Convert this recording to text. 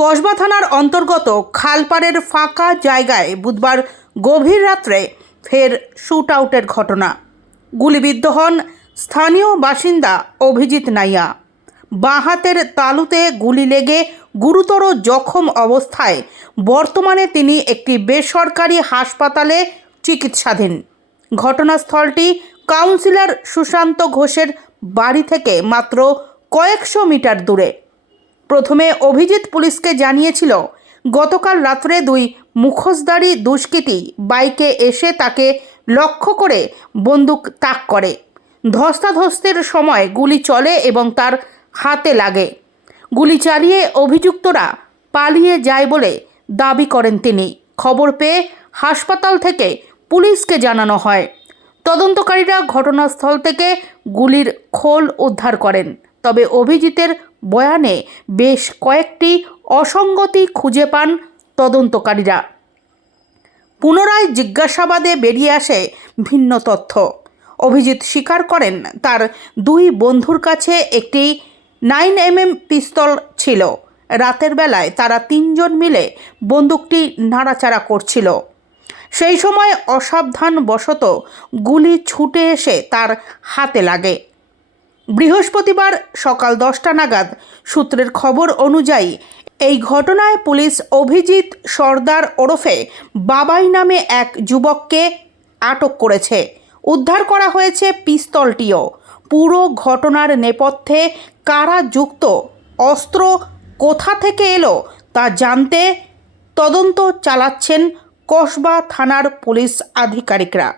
কসবা থানার অন্তর্গত খালপাড়ের ফাঁকা জায়গায় বুধবার গভীর রাত্রে ফের শুট আউটের ঘটনা। গুলিবিদ্ধ হন স্থানীয় বাসিন্দা অভিজিৎ নাইয়া। বাঁ হাতের তালুতে গুলি লেগে গুরুতর জখম অবস্থায় বর্তমানে তিনি একটি বেসরকারি হাসপাতালে চিকিৎসাধীন। ঘটনাস্থলটি কাউন্সিলর সুশান্ত ঘোষের বাড়ি থেকে মাত্র কয়েকশো মিটার দূরে। প্রথমে অভিজিৎ পুলিশকে জানিয়েছিল, গতকাল রাত্রে দুই মুখোশধারী দুষ্কৃতী বাইকে এসে তাকে লক্ষ্য করে বন্দুক তাক করে। ধস্তাধস্তির সময় গুলি চলে এবং তার হাতে লাগে। গুলি চালিয়ে অভিযুক্তরা পালিয়ে যায় বলে দাবি করেন তিনি। খবর পেয়ে হাসপাতাল থেকে পুলিশকে জানানো হয়। তদন্তকারীরা ঘটনাস্থল থেকে গুলির খোল উদ্ধার করেন। তবে অভিজিতের বয়ানে বেশ কয়েকটি অসঙ্গতি খুঁজে পান তদন্তকারীরা। পুনরায় জিজ্ঞাসাবাদে বেরিয়ে আসে ভিন্ন তথ্য। অভিজিৎ স্বীকার করেন, তার দুই বন্ধুর কাছে একটি নাইন এমএম পিস্তল ছিল। রাতের বেলায় তারা তিনজন মিলে বন্দুকটি নাড়াচাড়া করছিল। সেই সময় অসাবধান বশত গুলি ছুটে এসে তার হাতে লাগে। বৃহস্পতিবার সকাল দশটা নাগাদ সূত্রের খবর অনুযায়ী এই ঘটনায় পুলিশ অভিজিৎ সর্দার ওরফে বাবাই নামে এক যুবককে আটক করেছে। উদ্ধার করা হয়েছে পিস্তলটিও। পুরো ঘটনার নেপথ্যে কারা যুক্ত, অস্ত্র কোথা থেকে এলো তা জানতে তদন্ত চালাচ্ছেন কসবা থানার পুলিশ আধিকারিকরা।